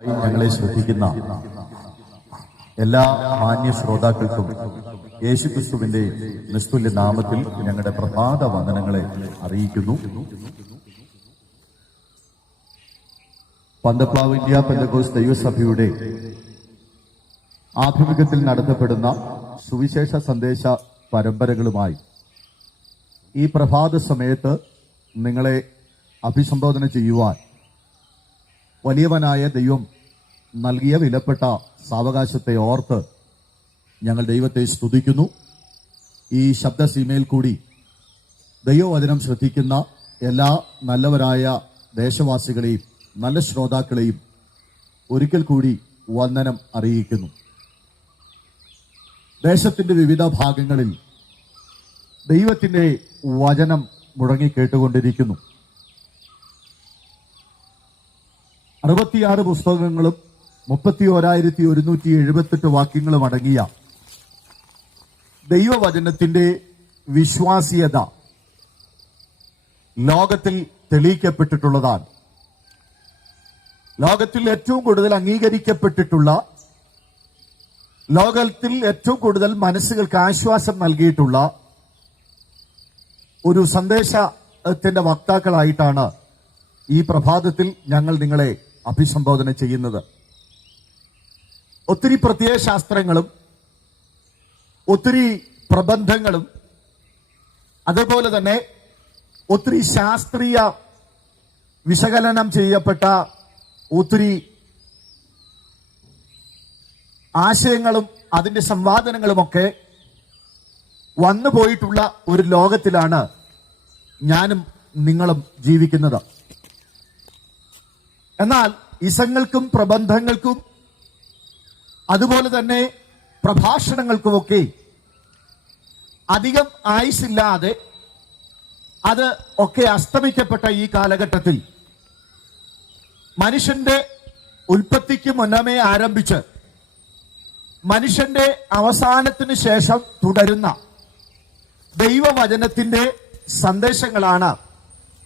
ഞങ്ങളെ ശ്രദ്ധിക്കുന്ന എല്ലാ മാന്യ ശ്രോതാക്കൾക്കും യേശുക്രിസ്തുവിന്റെ നിസ്തുല്യ നാമത്തിൽ ഞങ്ങളുടെ പ്രഭാത വന്ദനങ്ങളെ അറിയിക്കുന്നു. പന്തപ്ലാവ് ഇന്ത്യ പെന്തക്കോസ്ത് ദൈവസഭയുടെ ആഭിമുഖ്യത്തിൽ നടത്തപ്പെടുന്ന സുവിശേഷ സന്ദേശ പരമ്പരകളുമായി ഈ പ്രഭാത സമയത്ത് നിങ്ങളെ അഭിസംബോധന ചെയ്യുവാൻ വലിയവനായ ദൈവം നൽകിയ വിലപ്പെട്ട സാവകാശത്തെ ഓർത്ത് ഞങ്ങൾ ദൈവത്തെ സ്തുതിക്കുന്നു. ഈ ശബ്ദസീമയിൽ കൂടി ദൈവവചനം ശ്രദ്ധിക്കുന്ന എല്ലാ നല്ലവരായ ദേശവാസികളെയും നല്ല ശ്രോതാക്കളെയും ഒരിക്കൽ കൂടി വന്ദനം അറിയിക്കുന്നു. ദേശത്തിന്റെ വിവിധ ഭാഗങ്ങളിൽ ദൈവത്തിന്റെ വചനം മുഴങ്ങിക്കേട്ടുകൊണ്ടിരിക്കുന്നു. 66 പുസ്തകങ്ങളും 31,178 വാക്യങ്ങളും അടങ്ങിയ ദൈവവചനത്തിന്റെ വിശ്വാസ്യത ലോകത്തിൽ തെളിയിക്കപ്പെട്ടിട്ടുള്ളതാണ്. ലോകത്തിൽ ഏറ്റവും കൂടുതൽ അംഗീകരിക്കപ്പെട്ടിട്ടുള്ള, ലോകത്തിൽ ഏറ്റവും കൂടുതൽ മനസ്സുകൾക്ക് ആശ്വാസം നൽകിയിട്ടുള്ള ഒരു സന്ദേശത്തിന്റെ വക്താക്കളായിട്ടാണ് ഈ പ്രഭാതത്തിൽ ഞങ്ങൾ നിങ്ങളെ അഭിസംബോധന ചെയ്യുന്നത്. ഒത്തിരി പ്രത്യയശാസ്ത്രങ്ങളും ഒത്തിരി പ്രബന്ധങ്ങളും അതുപോലെ തന്നെ ഒത്തിരി ശാസ്ത്രീയ വിശകലനം ചെയ്യപ്പെട്ട ഒത്തിരി ആശയങ്ങളും അതിന്റെ സംവാദങ്ങളുമൊക്കെ വന്നുപോയിട്ടുള്ള ഒരു ലോകത്തിലാണ് ഞാനും നിങ്ങളും ജീവിക്കുന്നത്. എന്നാൽ ഇസങ്ങൾക്കും പ്രബന്ധങ്ങൾക്കും അതുപോലെ തന്നെ പ്രഭാഷണങ്ങൾക്കുമൊക്കെ അധികം ആയുസില്ലാതെ അത് ഒക്കെ അസ്തമിക്കപ്പെട്ട ഈ കാലഘട്ടത്തിൽ മനുഷ്യന്റെ ഉൽപ്പത്തിക്ക് മുന്നമേ ആരംഭിച്ച് മനുഷ്യന്റെ അവസാനത്തിന് ശേഷം തുടരുന്ന ദൈവവചനത്തിന്റെ സന്ദേശങ്ങളാണ്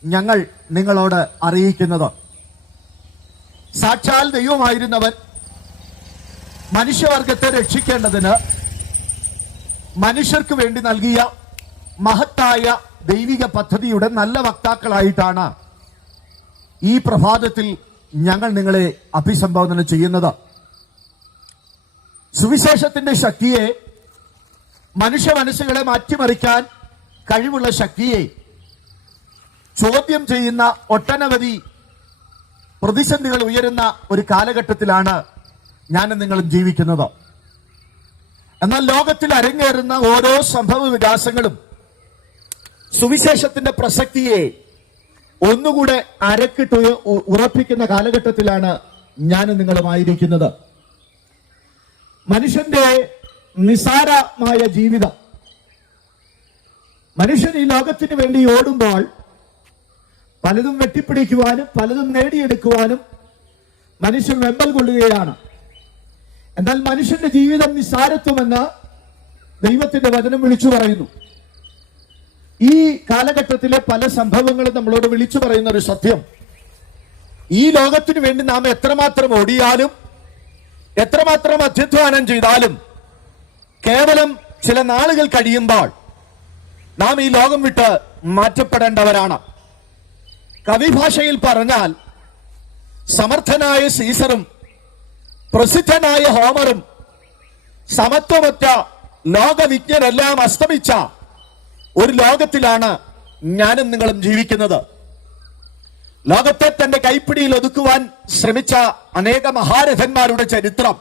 ഞങ്ങൾ നിങ്ങളോട് അറിയിക്കുന്നത്. സാക്ഷാൽ ദൈവമായിരുന്നവൻ മനുഷ്യവർഗത്തെ രക്ഷിക്കേണ്ടതിന് മനുഷ്യർക്ക് വേണ്ടി നൽകിയ മഹത്തായ ദൈവിക പദ്ധതിയുടെ നല്ല വക്താക്കളായിട്ടാണ് ഈ പ്രഭാതത്തിൽ ഞങ്ങൾ നിങ്ങളെ അഭിസംബോധന ചെയ്യുന്നത്. സുവിശേഷത്തിന്റെ ശക്തിയെ, മനുഷ്യ മനസ്സുകളെ മാറ്റിമറിക്കാൻ കഴിവുള്ള ശക്തിയെ ചോദ്യം ചെയ്യുന്ന ഒട്ടനവധി പ്രതിസന്ധികൾ ഉയരുന്ന ഒരു കാലഘട്ടത്തിലാണ് ഞാനും നിങ്ങളും ജീവിക്കുന്നത്. എന്നാൽ ലോകത്തിൽ അരങ്ങേറുന്ന ഓരോ സംഭവ വികാസങ്ങളും സുവിശേഷത്തിന്റെ പ്രസക്തിയെ ഒന്നുകൂടെ അരക്കിട്ട് ഉറപ്പിക്കുന്ന കാലഘട്ടത്തിലാണ് ഞാനും നിങ്ങളുമായിരിക്കുന്നത്. മനുഷ്യന്റെ നിസാരമായ ജീവിതം, മനുഷ്യൻ ഈ ലോകത്തിന് വേണ്ടി ഓടുമ്പോൾ പലതും വെട്ടിപ്പിടിക്കുവാനും പലതും നേടിയെടുക്കുവാനും മനുഷ്യൻ വെമ്പൽ കൊള്ളുകയാണ്. എന്നാൽ മനുഷ്യന്റെ ജീവിതം നിസ്സാരത്വമെന്ന് ദൈവത്തിന്റെ വചനം വിളിച്ചു പറയുന്നു. ഈ കാലഘട്ടത്തിലെ പല സംഭവങ്ങളും നമ്മളോട് വിളിച്ചു പറയുന്ന ഒരു സത്യം, ഈ ലോകത്തിന് വേണ്ടി നാം എത്രമാത്രം ഓടിയാലും എത്രമാത്രം അധ്വാനം ചെയ്താലും കേവലം ചില നാളുകൾ കഴിയുമ്പോൾ നാം ഈ ലോകം വിട്ട് മാറ്റപ്പെടേണ്ടവരാണ്. കവിഭാഷയിൽ പറഞ്ഞാൽ സമർത്ഥനായ സീസറും പ്രസിദ്ധനായ ഹോമറും സമത്വമൊറ്റ ലോകവിജ്ഞരെല്ലാം അസ്തമിച്ച ഒരു ലോകത്തിലാണ് ഞാനും നിങ്ങളും ജീവിക്കുന്നത്. ലോകത്തെ തന്റെ കൈപ്പിടിയിൽ ഒതുക്കുവാൻ ശ്രമിച്ച അനേക മഹാരഥന്മാരുടെ ചരിത്രം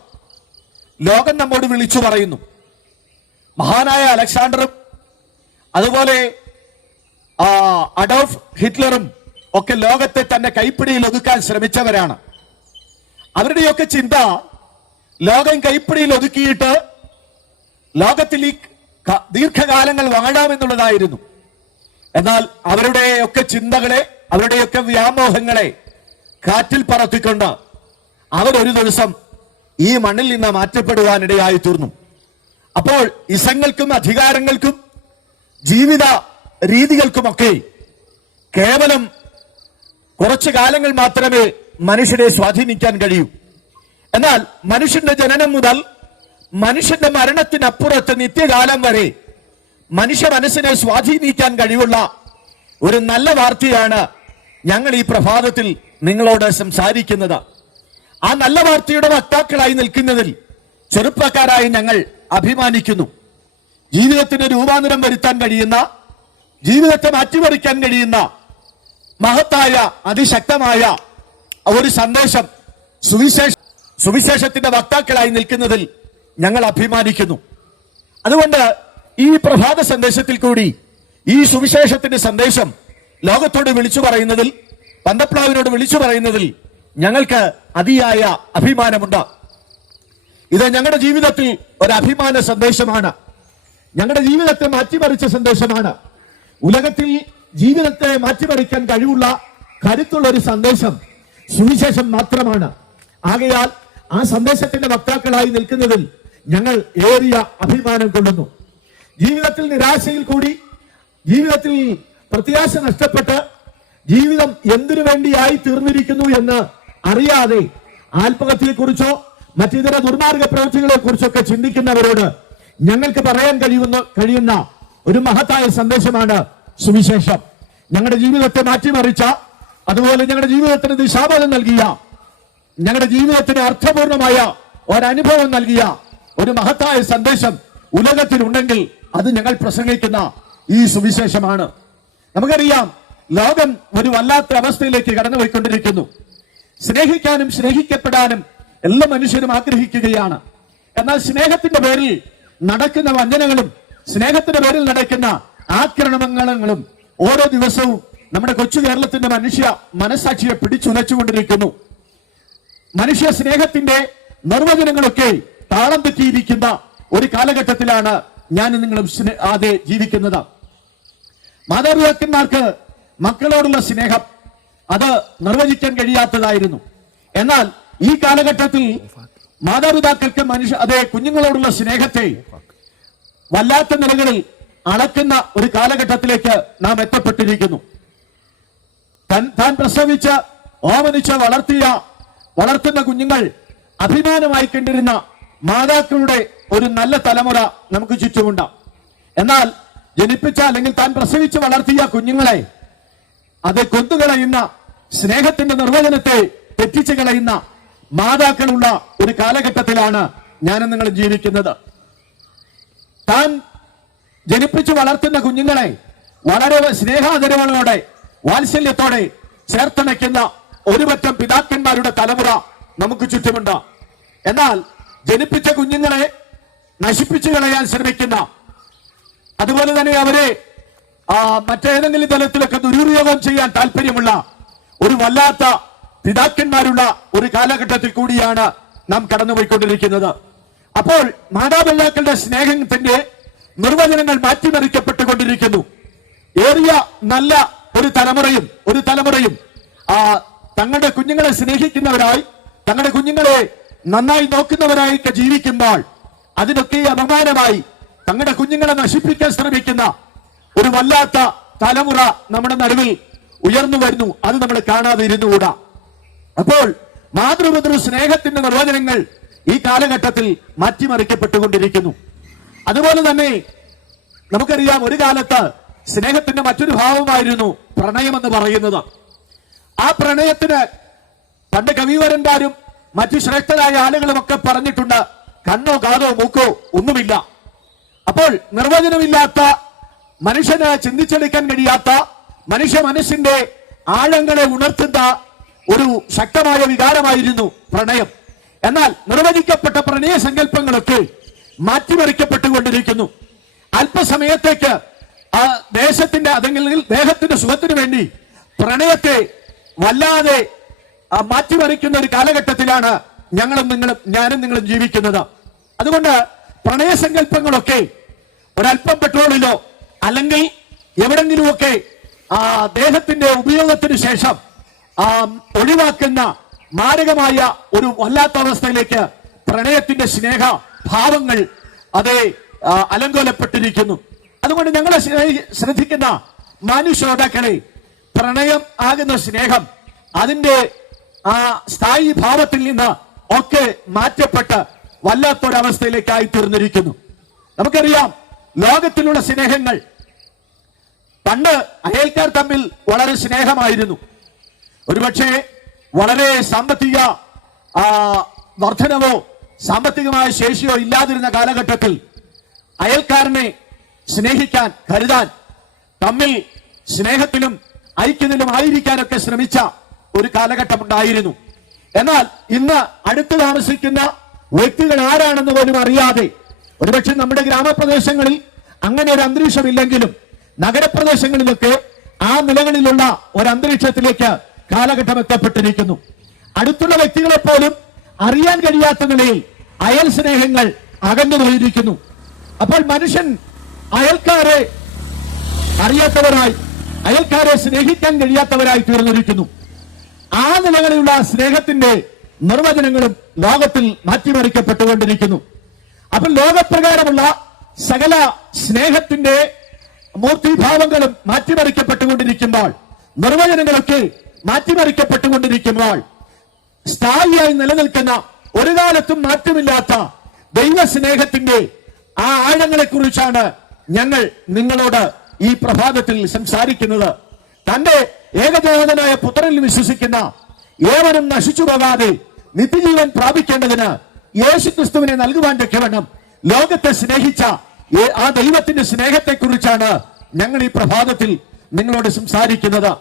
ലോകം നമ്മോട് വിളിച്ചു പറയുന്നു. മഹാനായ അലക്സാണ്ടറും അതുപോലെ അഡോൾഫ് ഹിറ്റ്ലറും ഒക്കെ ലോകത്തെ തന്റെ കൈപ്പിടിയിൽ ഒതുക്കാൻ ശ്രമിച്ചവരാണ്. അവരുടെയൊക്കെ ചിന്ത ലോകം കൈപ്പിടിയിൽ ഒതുക്കിയിട്ട് ലോകത്തിൽ ഈ ദീർഘകാലങ്ങൾ വാഴാമെന്നുള്ളതായിരുന്നു. എന്നാൽ അവരുടെയൊക്കെ ചിന്തകളെ, അവരുടെയൊക്കെ വ്യാമോഹങ്ങളെ കാറ്റിൽ പറത്തിക്കൊണ്ട് അവരൊരു ദിവസം ഈ മണ്ണിൽ നിന്ന് മാറ്റപ്പെടുവാനിടയായി തീർന്നു. അപ്പോൾ ഇസങ്ങൾക്കും അധികാരങ്ങൾക്കും ജീവിത രീതികൾക്കുമൊക്കെ കേവലം കുറച്ചു കാലങ്ങൾ മാത്രമേ മനുഷ്യരെ സ്വാധീനിക്കാൻ കഴിയൂ. എന്നാൽ മനുഷ്യന്റെ ജനനം മുതൽ മനുഷ്യന്റെ മരണത്തിനപ്പുറത്ത് നിത്യകാലം വരെ മനുഷ്യ മനസ്സിനെ സ്വാധീനിക്കാൻ കഴിവുള്ള ഒരു നല്ല വാർത്തയാണ് ഞങ്ങൾ ഈ പ്രഭാതത്തിൽ നിങ്ങളോട് സംസാരിക്കുന്നത്. ആ നല്ല വാർത്തയുടെ വക്താക്കളായി നിൽക്കുന്നതിൽ ചെറുപ്പക്കാരായി ഞങ്ങൾ അഭിമാനിക്കുന്നു. ജീവിതത്തിന് രൂപാന്തരം വരുത്താൻ കഴിയുന്ന, ജീവിതത്തെ മാറ്റിമറിക്കാൻ കഴിയുന്ന മഹത്തായ അതിശക്തമായ ഒരു സന്ദേശം സുവിശേഷത്തിന്റെ വക്താക്കളായി നിൽക്കുന്നതിൽ ഞങ്ങൾ അഭിമാനിക്കുന്നു. അതുകൊണ്ട് ഈ പ്രഭാത സന്ദേശത്തിൽ കൂടി ഈ സുവിശേഷത്തിന്റെ സന്ദേശം ലോകത്തോട് വിളിച്ചു പറയുന്നതിൽ, പന്തപ്ലാവിനോട് വിളിച്ചു പറയുന്നതിൽ ഞങ്ങൾക്ക് അതിയായ അഭിമാനമുണ്ട്. ഇത് ഞങ്ങളുടെ ജീവിതത്തിൽ ഒരു അഭിമാന സന്ദേശമാണ്. ഞങ്ങളുടെ ജീവിതത്തെ മാറ്റിമറിച്ച സന്ദേശമാണ്. ഉലകത്തിൽ ജീവിതത്തെ മാറ്റിമറിക്കാൻ കഴിവുള്ള കരുത്തുള്ള ഒരു സന്ദേശം സുവിശേഷം മാത്രമാണ്. ആകയാൽ ആ സന്ദേശത്തിന്റെ വക്താക്കളായി നിൽക്കുന്നതിൽ ഞങ്ങൾ ഏറിയ അഭിമാനം കൊള്ളുന്നു. ജീവിതത്തിൽ നിരാശയിൽ കൂടി, ജീവിതത്തിൽ പ്രത്യാശ നഷ്ടപ്പെട്ട് ജീവിതം എന്തിനു വേണ്ടിയായി തീർന്നിരിക്കുന്നു എന്ന് അറിയാതെ ആത്മഹത്യയെക്കുറിച്ചോ മറ്റിതര ദുർമാർഗ പ്രവൃത്തികളെ കുറിച്ചൊക്കെ ചിന്തിക്കുന്നവരോട് ഞങ്ങൾക്ക് പറയാൻ കഴിയുന്ന ഒരു മഹത്തായ സന്ദേശമാണ് സുവിശേഷം. ഞങ്ങളുടെ ജീവിതത്തെ മാറ്റിമറിച്ച, അതുപോലെ ഞങ്ങളുടെ ജീവിതത്തിന് ദിശാബോധം നൽകിയ, ഞങ്ങളുടെ ജീവിതത്തിന് അർത്ഥപൂർണമായ ഒരനുഭവം നൽകിയ ഒരു മഹത്തായ സന്ദേശം ഉലകത്തിലുണ്ടെങ്കിൽ അത് ഞങ്ങൾ പ്രസംഗിക്കുന്ന ഈ സുവിശേഷമാണ്. നമുക്കറിയാം, ലോകം ഒരു വല്ലാത്ത അവസ്ഥയിലേക്ക് കടന്നുപോയിക്കൊണ്ടിരിക്കുന്നു. സ്നേഹിക്കാനും സ്നേഹിക്കപ്പെടാനും എല്ലാ മനുഷ്യരും ആഗ്രഹിക്കുകയാണ്. എന്നാൽ സ്നേഹത്തിന്റെ പേരിൽ നടക്കുന്ന വഞ്ചനകളും സ്നേഹത്തിന്റെ പേരിൽ നടക്കുന്ന ആക്രമണങ്ങളും ഓരോ ദിവസവും നമ്മുടെ കൊച്ചു കേരളത്തിന്റെ മനുഷ്യ മനസാക്ഷിയെ പിടിച്ചുലച്ചുകൊണ്ടിരിക്കുന്നു. മനുഷ്യ സ്നേഹത്തിന്റെ നിർവചനങ്ങളൊക്കെ താളം തെറ്റിയിരിക്കുന്ന ഒരു കാലഘട്ടത്തിലാണ് ഞാൻ നിങ്ങളും ആദ്യം ജീവിക്കുന്നത്. മാതാപിതാക്കന്മാർക്ക് മക്കളോടുള്ള സ്നേഹം അത് നിർവചിക്കാൻ കഴിയാത്തതായിരുന്നു. എന്നാൽ ഈ കാലഘട്ടത്തിൽ മാതാപിതാക്കൾക്ക് കുഞ്ഞുങ്ങളോടുള്ള സ്നേഹത്തെ വല്ലാത്ത നിലകളിൽ അളക്കുന്ന ഒരു കാലഘട്ടത്തിലേക്ക് നാം എത്തപ്പെട്ടിരിക്കുന്നു. താൻ പ്രസവിച്ച് ഓമനിച്ച് വളർത്തുന്ന കുഞ്ഞുങ്ങൾ അഭിമാനമായി കണ്ടിരുന്ന മാതാക്കളുടെ ഒരു നല്ല തലമുറ നമുക്ക് ചുറ്റുമുണ്ട്. എന്നാൽ ജനിപ്പിച്ച അല്ലെങ്കിൽ താൻ പ്രസവിച്ച് വളർത്തിയ കുഞ്ഞുങ്ങളെ അത് കൊന്നുകളയുന്ന, സ്നേഹത്തിന്റെ നിർവചനത്തെ തെറ്റിച്ചു കളയുന്ന മാതാക്കളുള്ള ഒരു കാലഘട്ടത്തിലാണ് ഞാനും നിങ്ങളും ജീവിക്കുന്നത്. താൻ ജനിപ്പിച്ചു വളർത്തുന്ന കുഞ്ഞുങ്ങളെ വളരെ സ്നേഹാദരവോടെ വാത്സല്യത്തോടെ ചേർത്തണയ്ക്കുന്ന ഒരുപറ്റം പിതാക്കന്മാരുടെ തലമുറ നമുക്ക് ചുറ്റുമുണ്ട്. എന്നാൽ ജനിപ്പിച്ച കുഞ്ഞുങ്ങളെ നശിപ്പിച്ചു കളയാൻ ശ്രമിക്കുന്ന, അതുപോലെ തന്നെ അവരെ മറ്റേതെങ്കിലും തലത്തിലൊക്കെ ദുരുപയോഗം ചെയ്യാൻ താല്പര്യമുള്ള ഒരു വല്ലാത്ത പിതാക്കന്മാരുള്ള ഒരു കാലഘട്ടത്തിൽ കൂടിയാണ് നാം കടന്നുപോയിക്കൊണ്ടിരിക്കുന്നത്. അപ്പോൾ മാതാപിതാക്കളുടെ സ്നേഹത്തിന്റെ നിർവചനങ്ങൾ മാറ്റിമറിക്കപ്പെട്ടുകൊണ്ടിരിക്കുന്നു. ഏറിയ നല്ല ഒരു തലമുറയും തങ്ങളുടെ കുഞ്ഞുങ്ങളെ സ്നേഹിക്കുന്നവരായി, തങ്ങളുടെ കുഞ്ഞുങ്ങളെ നന്നായി നോക്കുന്നവരായി ജീവിക്കുമ്പോൾ അതിനൊക്കെ അപമാനമായി തങ്ങളുടെ കുഞ്ഞുങ്ങളെ നശിപ്പിക്കാൻ ശ്രമിക്കുന്ന ഒരു വല്ലാത്ത തലമുറ നമ്മുടെ നടുവിൽ ഉയർന്നു വരുന്നു. അത് നമ്മൾ കാണാതെ ഇരുന്നുകൂടാ. അപ്പോൾ മാതൃപിതൃ സ്നേഹത്തിന്റെ നിർവചനങ്ങൾ ഈ കാലഘട്ടത്തിൽ മാറ്റിമറിക്കപ്പെട്ടുകൊണ്ടിരിക്കുന്നു. അതുപോലെ തന്നെ നമുക്കറിയാം, ഒരു കാലത്ത് സ്നേഹത്തിന്റെ മറ്റൊരു ഭാവമായിരുന്നു പ്രണയം എന്ന് പറയുന്നത്. ആ പ്രണയത്തിന് പണ്ട് കവിവരന്മാരും മറ്റു ശ്രേഷ്ഠരായ ആളുകളുമൊക്കെ പറഞ്ഞിട്ടുണ്ട്, കണ്ണോ കാതോ മൂക്കോ ഒന്നുമില്ല. അപ്പോൾ നിർവചനമില്ലാത്ത, മനുഷ്യന് ചിന്തിച്ചെടുക്കാൻ കഴിയാത്ത, മനുഷ്യ മനസ്സിന്റെ ആഴങ്ങളെ ഉണർത്തുന്ന ഒരു ശക്തമായ വികാരമായിരുന്നു പ്രണയം. എന്നാൽ നിർവചിക്കപ്പെട്ട പ്രണയ സങ്കല്പങ്ങളൊക്കെ മാറ്റിമറിക്കപ്പെട്ടുകൊണ്ടിരിക്കുന്നു. അല്പസമയത്തേക്ക് ദേഹത്തിന്റെ സുഖത്തിന് വേണ്ടി പ്രണയത്തെ വല്ലാതെ മാറ്റിമറിക്കുന്ന ഒരു കാലഘട്ടത്തിലാണ് ഞാനും നിങ്ങളും ജീവിക്കുന്നത്. അതുകൊണ്ട് പ്രണയ സങ്കല്പങ്ങളൊക്കെ ഒരല്പം പെട്രോളിലോ അല്ലെങ്കിൽ എവിടെങ്കിലുമൊക്കെ ദേഹത്തിന്റെ ഉപയോഗത്തിന് ശേഷം ഒഴിവാക്കുന്ന മാരകമായ ഒരു വല്ലാത്ത അവസ്ഥയിലേക്ക് പ്രണയത്തിന്റെ സ്നേഹ ഭാവങ്ങൾ അതേ അലങ്കോലപ്പെട്ടിരിക്കുന്നു. അതുകൊണ്ട് ഞങ്ങളെ ശ്രദ്ധിക്കുന്ന മാന്യശ്രോതാക്കളെ, പ്രണയം ആകുന്ന സ്നേഹം അതിന്റെ സ്ഥായി ഭാവത്തിൽ നിന്ന് ഒക്കെ മാറ്റപ്പെട്ട് വല്ലാത്തൊരവസ്ഥയിലേക്കായി തീർന്നിരിക്കുന്നു. നമുക്കറിയാം, ലോകത്തിലുള്ള സ്നേഹങ്ങൾ പണ്ട് അയൽക്കാർ തമ്മിൽ വളരെ സ്നേഹമായിരുന്നു. ഒരുപക്ഷെ വളരെ സാമ്പത്തിക വർധനവോ സാമ്പത്തികമായ ശേഷിയോ ഇല്ലാതിരുന്ന കാലഘട്ടത്തിൽ അയൽക്കാരനെ സ്നേഹിക്കാൻ, കരുതാൻ, തമ്മിൽ സ്നേഹത്തിലും ഐക്യത്തിലും ആയിരിക്കാനൊക്കെ ശ്രമിച്ച ഒരു കാലഘട്ടം ഉണ്ടായിരുന്നു. എന്നാൽ ഇന്ന് അടുത്ത് താമസിക്കുന്ന വ്യക്തികൾ ആരാണെന്ന് പോലും അറിയാതെ, ഒരുപക്ഷെ നമ്മുടെ ഗ്രാമപ്രദേശങ്ങളിൽ അങ്ങനെ ഒരു അന്തരീക്ഷമില്ലെങ്കിലും നഗരപ്രദേശങ്ങളിലൊക്കെ ആ നിലകളിലുള്ള ഒരു അന്തരീക്ഷത്തിലേക്ക് കാലഘട്ടം എത്തപ്പെട്ടിരിക്കുന്നു. അടുത്തുള്ള വ്യക്തികളെ പോലും അറിയാൻ കഴിയാത്ത നിലയിൽ അയൽ സ്നേഹങ്ങൾ അകന്നു പോയിരിക്കുന്നു. അപ്പോൾ മനുഷ്യൻ അയൽക്കാരെ അറിയാത്തവരായി, അയൽക്കാരെ സ്നേഹിക്കാൻ കഴിയാത്തവരായി തീർന്നിരിക്കുന്നു. ആ നിലകളിലുള്ള സ്നേഹത്തിന്റെ നിർവചനങ്ങളും ലോകത്തിൽ മാറ്റിമറിക്കപ്പെട്ടുകൊണ്ടിരിക്കുന്നു. അപ്പോൾ ലോകപ്രകാരമുള്ള സകല സ്നേഹത്തിന്റെ മൂർത്തിഭാവങ്ങളും മാറ്റിമറിക്കപ്പെട്ടുകൊണ്ടിരിക്കുമ്പോൾ, നിർവചനങ്ങളൊക്കെ മാറ്റിമറിക്കപ്പെട്ടുകൊണ്ടിരിക്കുമ്പോൾ, സ്ഥായിയായി നിലനിൽക്കുന്ന ഒരു കാലത്തും മാറ്റമില്ലാത്ത ദൈവസ്നേഹത്തിന്റെ ആ ആഴങ്ങളെ കുറിച്ചാണ് ഞങ്ങൾ നിങ്ങളോട് ഈ പ്രഭാതത്തിൽ സംസാരിക്കുന്നത്. തന്റെ ഏകജാതനായ പുത്രനിൽ വിശ്വസിക്കുന്ന ഏവരും നശിച്ചു പോകാതെ നിത്യജീവൻ പ്രാപിക്കേണ്ടതിന് യേശുക്രിസ്തുവിനെ നൽകുവാൻ തക്കവണ്ണം ലോകത്തെ സ്നേഹിച്ച ആ ദൈവത്തിന്റെ സ്നേഹത്തെ കുറിച്ചാണ് ഞങ്ങൾ ഈ പ്രഭാതത്തിൽ നിങ്ങളോട് സംസാരിക്കുന്നത്.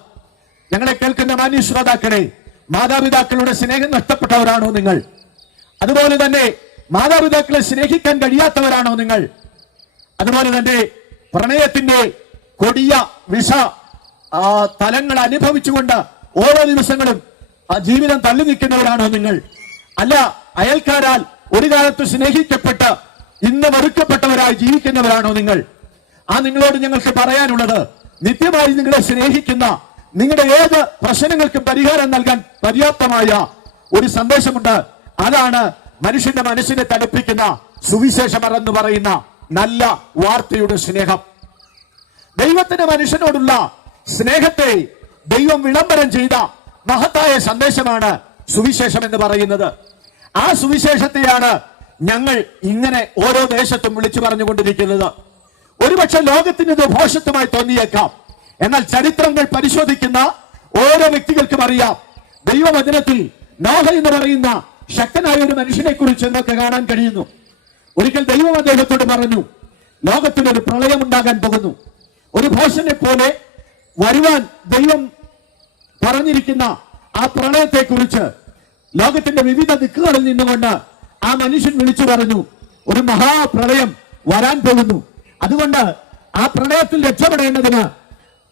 ഞങ്ങളെ കേൾക്കുന്ന മാന്യ ശ്രോതാക്കളെ, മാതാപിതാക്കളുടെ സ്നേഹം നഷ്ടപ്പെട്ടവരാണോ നിങ്ങൾ? അതുപോലെ തന്നെ മാതാപിതാക്കളെ സ്നേഹിക്കാൻ കഴിയാത്തവരാണോ നിങ്ങൾ? അതുപോലെ തന്നെ പ്രണയത്തിന്റെ കൊടിയ വിഷ തലങ്ങൾ അനുഭവിച്ചുകൊണ്ട് ഓരോ ദിവസങ്ങളും ജീവിതം തള്ളി നിൽക്കുന്നവരാണോ നിങ്ങൾ? അല്ല, അയൽക്കാരാൽ ഒരു കാലത്ത് സ്നേഹിക്കപ്പെട്ട് ഇന്ന് വെറുക്കപ്പെട്ടവരായി ജീവിക്കുന്നവരാണോ നിങ്ങൾ? നിങ്ങളോട് ഞങ്ങൾക്ക് പറയാനുള്ളത്, നിത്യമായി നിങ്ങളെ സ്നേഹിക്കുന്ന, നിങ്ങളുടെ ഏത് പ്രശ്നങ്ങൾക്കും പരിഹാരം നൽകാൻ പര്യാപ്തമായ ഒരു സന്ദേശമുണ്ട്. അതാണ് മനുഷ്യന്റെ മനസ്സിനെ തണുപ്പിക്കുന്ന സുവിശേഷമെന്ന് പറയുന്ന നല്ല വാർത്തയുടെ സ്നേഹം. ദൈവത്തിന്റെ മനുഷ്യനോടുള്ള സ്നേഹത്തെ ദൈവം വിളംബരം ചെയ്ത മഹത്തായ സന്ദേശമാണ് സുവിശേഷം എന്ന് പറയുന്നത്. ആ സുവിശേഷത്തെയാണ് ഞങ്ങൾ ഇങ്ങനെ ഓരോ ദേശത്തും വിളിച്ചു പറഞ്ഞുകൊണ്ടിരിക്കുന്നത്. ഒരുപക്ഷെ ലോകത്തിന് ഇത് ഭോഷത്വമായി തോന്നിയേക്കാം. എന്നാൽ ചരിത്രങ്ങൾ പരിശോധിക്കുന്ന ഓരോ വ്യക്തികൾക്കും അറിയാം, ദൈവവചനത്തിൽ നോഹ എന്ന് പറയുന്ന ശക്തനായ ഒരു മനുഷ്യനെ കുറിച്ച് എന്നൊക്കെ കാണാൻ കഴിയുന്നു. ഒരിക്കൽ ദൈവം അദ്ദേഹത്തോട് പറഞ്ഞു, ലോകത്തിനൊരു പ്രളയം ഉണ്ടാകാൻ പോകുന്നു. ഒരു ഭോഷനെ പോലെ വരുവാൻ ദൈവം പറഞ്ഞിരിക്കുന്ന ആ പ്രളയത്തെ കുറിച്ച് ലോകത്തിന്റെ വിവിധ ദിക്കുകളിൽ നിന്നുകൊണ്ട് ആ മനുഷ്യൻ വിളിച്ചു പറഞ്ഞു, ഒരു മഹാപ്രളയം വരാൻ പോകുന്നു. അതുകൊണ്ട് ആ പ്രളയത്തിൽ രക്ഷപ്പെടേണ്ടതിന്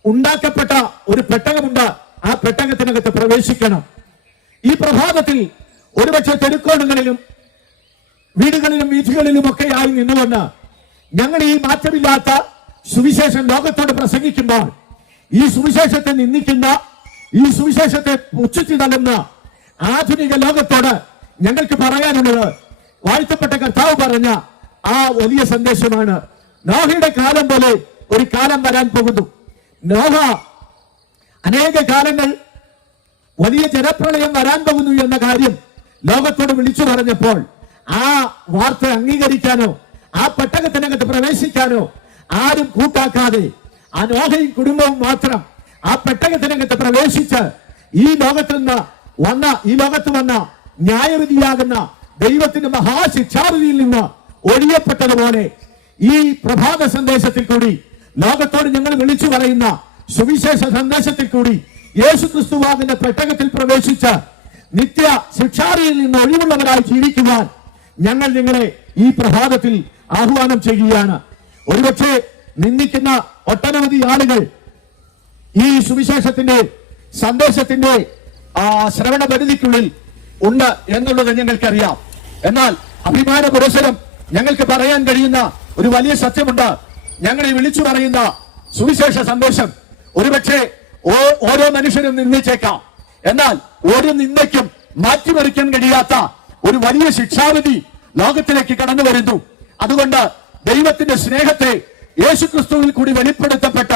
ഉണ്ടാക്കപ്പെട്ട ഒരു പെട്ടകമുണ്ട്. ആ പെട്ടകത്തിനകത്ത് പ്രവേശിക്കണം. ഈ പ്രഭാതത്തിൽ ഒരുപക്ഷെ തെരുക്കോണങ്ങളിലും വീടുകളിലും വീഥികളിലും ഒക്കെ ആയി നിന്നുകൊണ്ട് ഞങ്ങൾ ഈ മാറ്റമില്ലാത്ത സുവിശേഷം ലോകത്തോട് പ്രസംഗിക്കുമ്പോൾ, ഈ സുവിശേഷത്തെ നിന്ദിക്കുന്ന, ഈ സുവിശേഷത്തെ പുച്ഛിച്ചു തള്ളുന്ന ആധുനിക ലോകത്തോട് ഞങ്ങൾക്ക് പറയാനുള്ളത്, വാഴ്ത്തപ്പെട്ട കർത്താവ് പറഞ്ഞ ആ വലിയ സന്ദേശമാണ്. നോഹയുടെ കാലം പോലെ ഒരു കാലം വരാൻ പോകുന്നു. നോഹ അനേക കാലങ്ങൾ വലിയ ജലപ്രളയം വരാൻ പോകുന്നു എന്ന കാര്യം ലോകത്തോട് വിളിച്ചു പറഞ്ഞപ്പോൾ ആ വാർത്ത അംഗീകരിക്കാനോ ആ പെട്ടകത്തിനകത്ത് പ്രവേശിക്കാനോ ആരും കൂട്ടാക്കാതെ ആ നോഹയും കുടുംബവും മാത്രം ആ പെട്ടകത്തിനകത്ത് പ്രവേശിച്ച് ഈ ലോകത്ത് വന്ന ന്യായവിധിയാകുന്ന ദൈവത്തിന്റെ മഹാശിക്ഷാവിധിയിൽ നിന്ന് ഒഴിയപ്പെട്ടതുപോലെ ഈ പ്രഭാത സന്ദേശത്തിൽ കൂടി ലോകത്തോട് ഞങ്ങൾ വിളിച്ചു പറയുന്ന സുവിശേഷ സന്ദേശത്തിൽ കൂടി യേശുക്രിസ്തുവാദിന്റെ പെട്ടകത്തിൽ പ്രവേശിച്ച് നിത്യ ശിക്ഷാവിധിയിൽ നിന്ന് ഒഴിവുള്ളവരായി ജീവിക്കുവാൻ ഞങ്ങൾ നിങ്ങളെ ഈ പ്രഭാതത്തിൽ ആഹ്വാനം ചെയ്യുകയാണ്. ഒരുപക്ഷെ നിന്ദിക്കുന്ന ഒട്ടനവധി ആളുകൾ ഈ സുവിശേഷത്തിന്റെ സന്ദേശത്തിന്റെ ശ്രവണ പരിധിക്കുള്ളിൽ ഉണ്ട് എന്നുള്ളത് ഞങ്ങൾക്കറിയാം. എന്നാൽ അഭിമാന പുരസ്സരം ഞങ്ങൾക്ക് പറയാൻ കഴിയുന്ന ഒരു വലിയ സത്യമുണ്ട്. ഞങ്ങൾ ഈ വിളിച്ചു പറയുന്ന സുവിശേഷ സന്ദേശം ഒരുപക്ഷെ ഓരോ മനുഷ്യരും നിന്ദിച്ചേക്കാം. എന്നാൽ ഒരു നിന്ദയ്ക്കും മാറ്റിമറിക്കാൻ കഴിയാത്ത ഒരു വലിയ ശിക്ഷാവിധി ലോകത്തിലേക്ക് കടന്നു വരുന്നു. അതുകൊണ്ട് ദൈവത്തിന്റെ സ്നേഹത്തെ, യേശുക്രിസ്തുവിൽ കൂടി വെളിപ്പെടുത്തപ്പെട്ട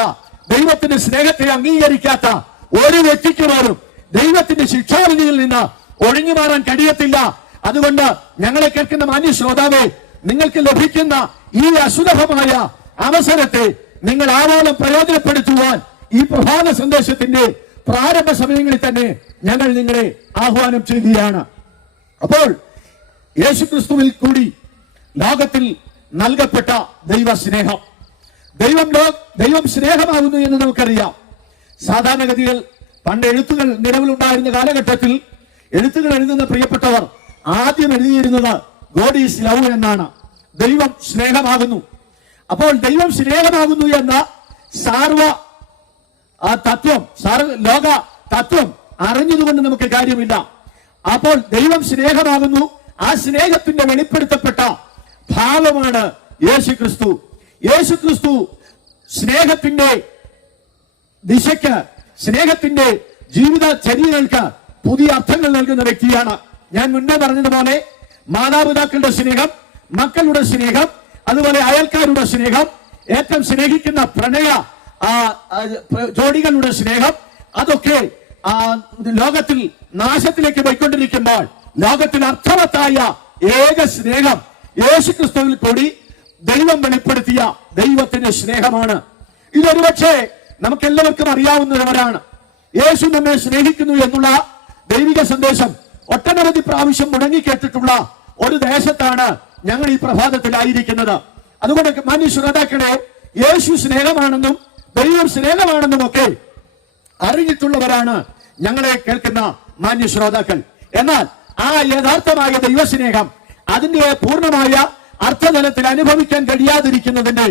ദൈവത്തിന്റെ സ്നേഹത്തെ അംഗീകരിക്കാത്ത ഒരു വ്യക്തിക്ക് പോലും ദൈവത്തിന്റെ ശിക്ഷാവിധിയിൽ നിന്ന് ഒഴിഞ്ഞു മാറാൻ കഴിയത്തില്ല അതുകൊണ്ട് ഞങ്ങളെ കേൾക്കുന്ന മാന്യ ശ്രോതാവേ, നിങ്ങൾക്ക് ലഭിക്കുന്ന ഈ അസുലഭമായ അവസരത്തെ നിങ്ങൾ ആവോളം പ്രയോജനപ്പെടുത്തുവാൻ ഈ പ്രഭാത സന്ദേശത്തിന്റെ പ്രാരംഭ സമയങ്ങളിൽ തന്നെ ഞങ്ങൾ നിങ്ങളെ ആഹ്വാനം ചെയ്യുകയാണ്. അപ്പോൾ യേശുക്രിസ്തുവിൽ കൂടി ലോകത്തിൽ നൽകപ്പെട്ട ദൈവസ്നേഹം, ദൈവം സ്നേഹമാകുന്നു എന്ന് നമുക്കറിയാം. സാധാരണഗതികൾ പണ്ട് എഴുത്തുകൾ നിലവിലുണ്ടായിരുന്ന കാലഘട്ടത്തിൽ എഴുത്തുകൾ എഴുതുന്ന പ്രിയപ്പെട്ടവർ ആദ്യം എഴുതിയിരുന്നത് ഗോഡ് ഈസ് ലവ് എന്നാണ്. ദൈവം സ്നേഹമാകുന്നു. അപ്പോൾ ദൈവം സ്നേഹമാകുന്നു എന്ന ലോക തത്വം അറിഞ്ഞതുകൊണ്ട് നമുക്ക് കാര്യമില്ല. അപ്പോൾ ദൈവം സ്നേഹമാകുന്നു. ആ സ്നേഹത്തിന്റെ വെളിപ്പെടുത്തപ്പെട്ട ഭാവമാണ് യേശുക്രിസ്തു. യേശുക്രിസ്തു സ്നേഹത്തിന്റെ ദിശയ്ക്ക്, സ്നേഹത്തിന്റെ ജീവിതചര്യകൾക്ക് പുതിയ അർത്ഥങ്ങൾ നൽകുന്ന വ്യക്തിയാണ്. ഞാൻ മുന്നേ പറഞ്ഞതുപോലെ മാതാപിതാക്കളുടെ സ്നേഹം, മക്കളുടെ സ്നേഹം, അതുപോലെ അയൽക്കാരുടെ സ്നേഹം, ഏറ്റവും സ്നേഹിക്കുന്ന പ്രണയ ജോഡികളുടെ സ്നേഹം, അതൊക്കെ ലോകത്തിൽ നാശത്തിലേക്ക് പോയിക്കൊണ്ടിരിക്കുമ്പോൾ ലോകത്തിൽ അർത്ഥവത്തായ ഏക സ്നേഹം യേശുക്രിസ്തുവിൽ കൂടി ദൈവം വെളിപ്പെടുത്തിയ ദൈവത്തിന്റെ സ്നേഹമാണ്. ഇതൊരുപക്ഷെ നമുക്കെല്ലാവർക്കും അറിയാവുന്നവരാണ്. യേശു നമ്മെ സ്നേഹിക്കുന്നു എന്നുള്ള ദൈവിക സന്ദേശം ഒട്ടനവധി പ്രാവശ്യം മുടങ്ങിക്കേട്ടിട്ടുള്ള ഒരു ദേശത്താണ് ഞങ്ങൾ ഈ പ്രഭാതത്തിലായിരിക്കുന്നത്. അതുകൊണ്ട് മാന്യ ശ്രോതാക്കളെ, യേശു സ്നേഹമാണെന്നും ദൈവം സ്നേഹമാണെന്നും ഒക്കെ അറിഞ്ഞിട്ടുള്ളവരാണ് ഞങ്ങളെ കേൾക്കുന്ന മാന്യ ശ്രോതാക്കൾ. എന്നാൽ ആ യഥാർത്ഥമായ ദൈവസ്നേഹം അതിന്റെ പൂർണ്ണമായ അർത്ഥതലത്തിൽ അനുഭവിക്കാൻ കഴിയാതിരിക്കുന്നതിന്റെ